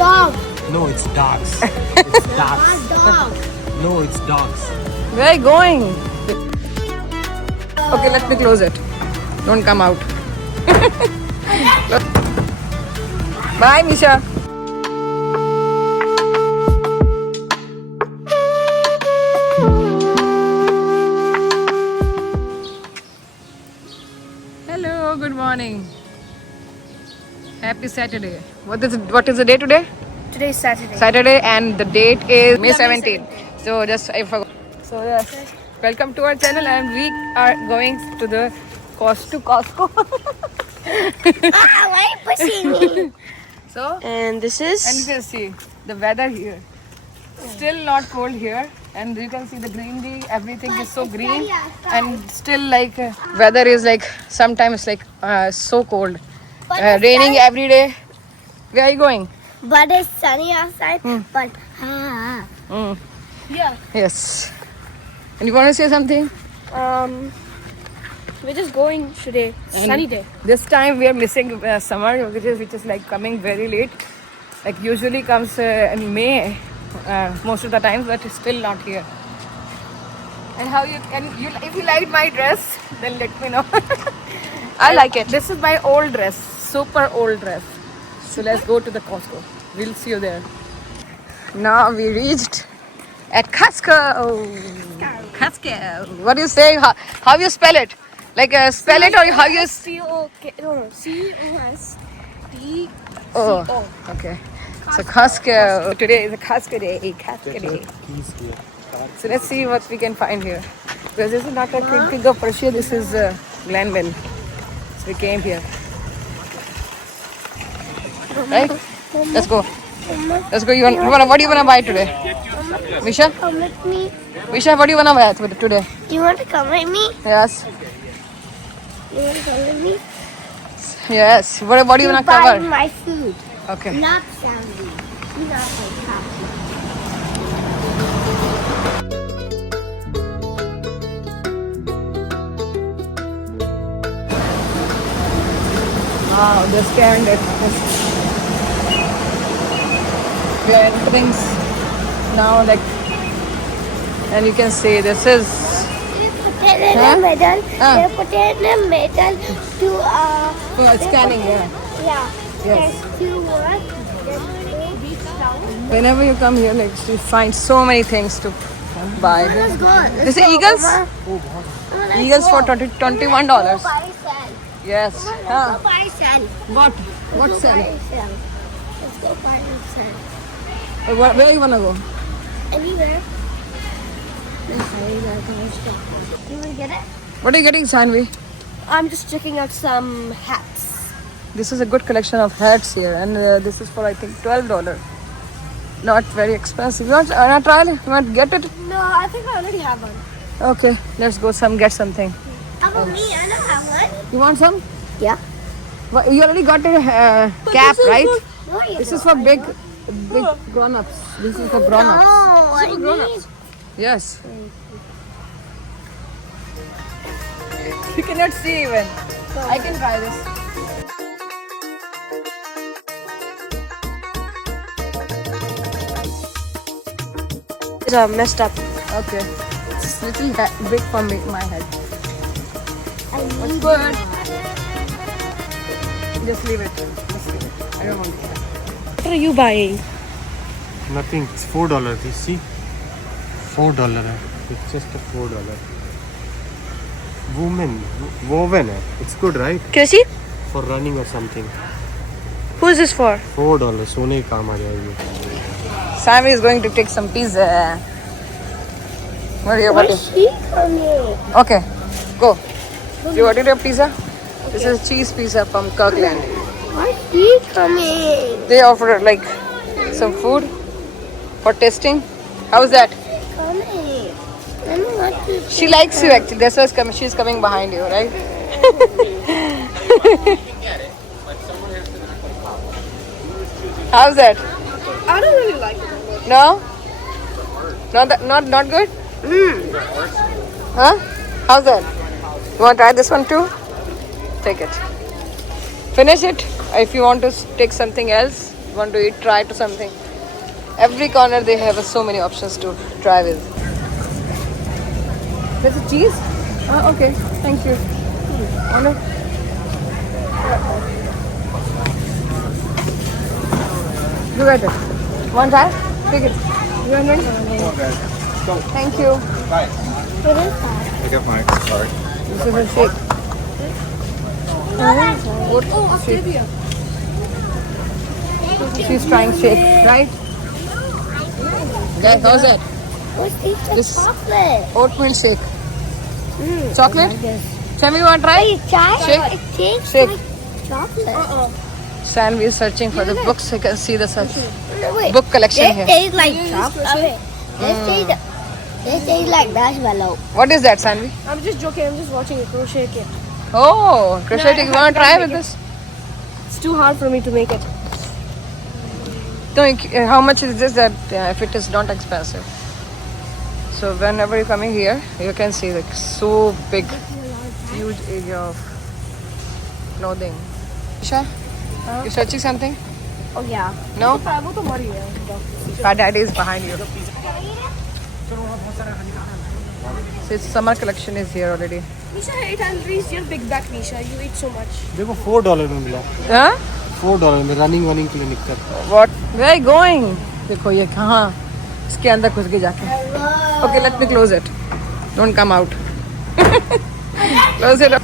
Dog. No, it's dogs. It's dogs. Dog. No, it's dogs. Where are you going? Okay, let me close it. Don't come out. Bye, Misha. Hello, good morning. Happy Saturday. What is the day today? Today's Saturday. Saturday, and the date is May 17th. So just I forgot. So yes, welcome to our channel, and we are going to the Costco. Why are you pushing me? So And this and you is. can see the weather here. Still not cold here, and you can see the greenery. Everything is so green, and still like weather is like sometimes like so cold, raining every day. Where are you going? But it's sunny outside. But Mm. yeah. Yes. And you want to say something? We're just going today. Sunny day. This time we are missing summer, which is like coming very late. Like usually comes in May, most of the times, but it's still not here. And how you if you like my dress, then let me know. I like it. This is my old dress, super old dress. So let's go to the Costco. We'll see you there. Now we reached at Costco. Costco. What do you say? How you spell it? Like spell it, or how you? C-O-S-T. Oh, okay. So Costco. Today is a Costco day. Costco day. Keys here. So let's see what we can find here. Because this is not a King of Prussia. This is Glenville. So we came here. Right? Let's go. Let's go. What do you wanna buy today? Misha? Come with me. Misha, what do you wanna buy today? You want to come with me? Yes. You want to come with me? Yes. What do you wanna buy cover? my food. Okay. Not Sandy. Not my coffee. Wow, the stand at we are entering now, like, and you can see this is They put it in Huh? the middle. Ah. They put it in the middle to scanning. Yeah. Yeah. Yes. There's two words. Then they reach down. Whenever you come here, like, you find so many things to buy. Let's go. This is Eagles. Eagles for $21. Buy sand. Yes. Let's Huh. go buy sand. What? What Let's go sand? buy sand. Let's go buy sand. Where you wanna go? Anywhere. You want to get it? What are you getting, Sanvi? I'm just checking out some hats. This is a good collection of hats here, and this is for I think $12. Not very expensive. You want to try it? You want to get it? No, I think I already have one. Okay, let's go get something. How about me? I don't have one. You want some? Yeah. Well, you already got a cap, right? No, you This is don't. for big grown-ups. This is for grown-ups. No, I need. Grown-ups. Yes. You cannot see even. I can try this. It's messed up. Okay. It's little big for me, my head. I What's need good? Just leave it. Just leave it. I don't want it. What are you buying? Nothing. It's $4. You see? $4. It's just a $4. Woven. It's good, right? Casey, For running or something. who is this for? $4. सोने काम आ जाएगी. Sammy is going to take some pizza. What do you want? she coming? Okay, go. Do you want to do a pizza? This is cheese pizza from Kirkland. Why is she coming? They offer like some food for tasting. How's that? Coming. I don't want to. She likes you actually. That's why she's coming behind you, right? How's that? I don't really like it. No? Not good? Huh? How's that? You want to try this one too? Take it. Finish it. If you want to take something else, want to eat, try to something. Every corner they have so many options to try with. There's a cheese? Okay, thank you. Wanna? You get it. One try? Take it. You want one? Thank you. What is that? I got my card. This is a shake. What? Shake. She's trying shake, right? Guys, how's that? What's this? This- Chocolate. Oatmeal shake. Chocolate? Sammy, you want to try? Shake? It tastes Shake. like chocolate. Sanvi is searching for the books. You can see the search. Wait, Book collection they here. taste like chocolate. They taste like marshmallow. What is that, Sanvi? I'm just joking. I'm just watching it. Don't shake it. Oh, crocheting. You want to try with this? It's too hard for me to make it. No, how much is this that if it is not expensive? So whenever you're coming here, you can see like so big, huge area of clothing. Isha, you searching something? Oh yeah. No? वो तो मरी है. Our daddy is behind you. So its summer collection is here already. Nisha, it has reached your big back, Nisha. You eat so much. देखो $4 में मिला. Huh? $4 में running के लिए निकल. What? Where are you going? देखो ये कहाँ? इसके अंदर घुस के जाके. Okay, let me close it. Don't come out. Close it up.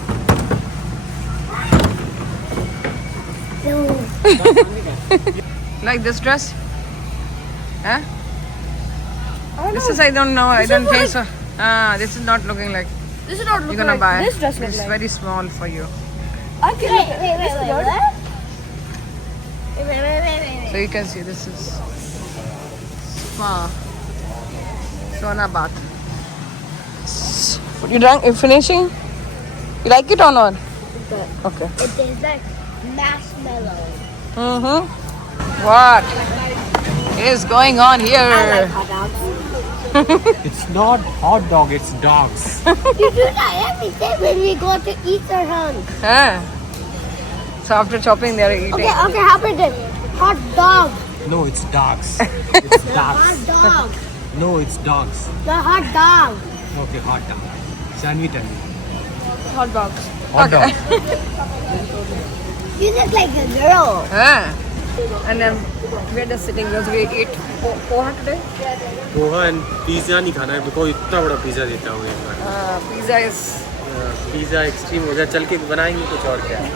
Like this dress? Huh? This is, I don't know. I don't think so. This is not looking like This is not you're looking gonna like buy. this dress look It's like. very small for you. I can look at this is good. So you can see this is spa. Sauna bath. You drank? You finishing? You like it or not? Okay. It tastes like marshmallow. Mm-hmm. What is going on I like here? hot dogs. It's not hot dog, it's dogs. You do that every day when we go to eat our home. Huh? So after chopping, they are eating. Okay, how about this? Hot dog. No, it's dogs. It's dogs. Hot dog. No, it's dogs. The hot dog. Okay, hot dog. Sanvi, tell me. Hot dogs. Hot dog. You look like a girl. Huh? And then we're just sitting because we eat poha today. Poha and pizza नहीं खाना है because इतना बड़ा pizza देता हूँ एक बार. Pizza is. Pizza extreme हो जाए चल के बनाएंगे कुछ और क्या है.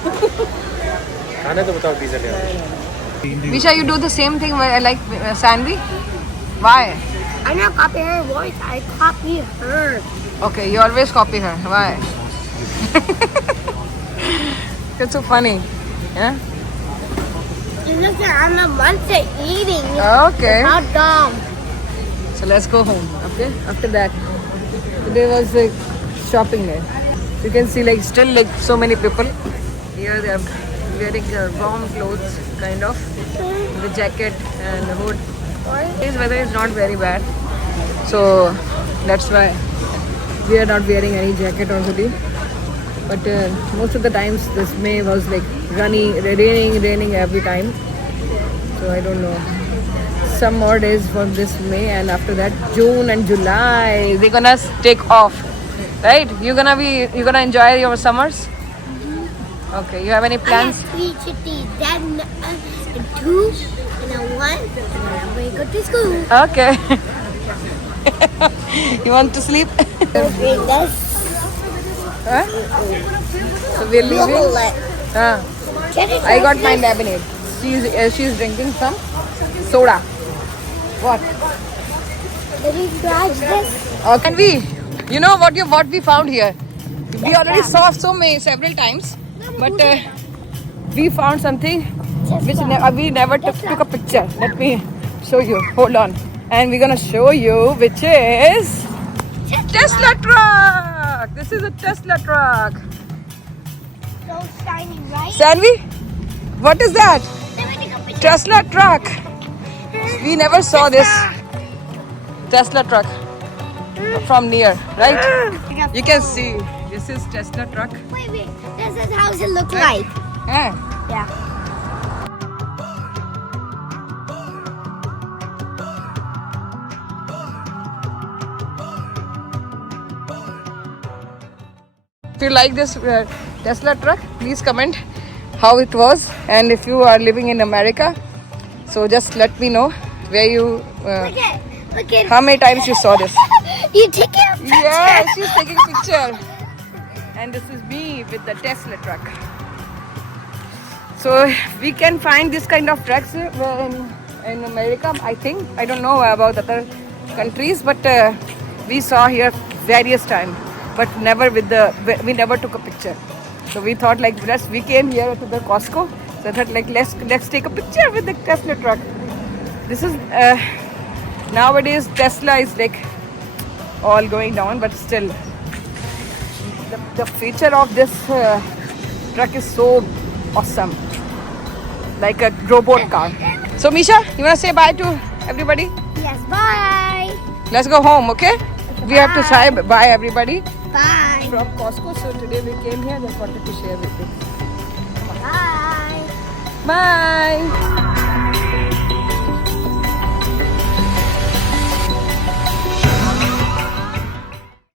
खाना तो बताओ पिज़्ज़ा ले आओ. Visha, you do the same thing like Sanvi? Why? I don't copy her voice. I copy her. Okay, you always copy her. Why? It's so funny. Yeah? You look like I'm a monster eating Okay. hot dog. So let's go home. Okay. After that, today was like shopping day. So you can see like still like so many people. Here they are wearing warm clothes, kind of, the jacket and the hood. Today's weather is not very bad, so that's why we are not wearing any jacket or hoodie. But most of the times this May was like raining every time. So I don't know. Some more days for this May, and after that June and July they're gonna take off, right? You're gonna enjoy your summers. Okay, you have any I plans? have 3 chitties, then 2 and a 1. And I'm going to go to school. Okay. You want to sleep? Okay, that's Huh? So we're leaving. chocolate. Can you I got try my this? lemonade. She's drinking some soda. What? Can you scratch this? And you know what we found here? We already saw several times, but we found something which we never took a picture. Let me show you. Hold on, and we're gonna show you which is Tesla truck. This is a Tesla truck. So shiny, right? Sanvi, what is that? Let me take a picture. Tesla truck. We never saw this Tesla truck from near, right? You can see this is Tesla truck. Wait. This is how it look like. Yeah. Yeah. If you like this Tesla truck, please comment how it was, and if you are living in America, so just let me know where you Look at how many times you saw this. you taking a picture. Yeah, she's taking a picture. And this is me with the Tesla truck. So we can find this kind of trucks in America, I think. I don't know about other countries, but we saw here various times, but never with we never took a picture. So we thought like we came here to the Costco, so I thought like let's take a picture with the Tesla truck. This is nowadays Tesla is like all going down, but still the feature of this truck is so awesome, like a robot car. So Misha, you want to say bye to everybody? Yes, bye. Let's go home, okay? We have to say bye everybody Bye. from Costco. So today we came here, just wanted to share with you. Bye. Bye.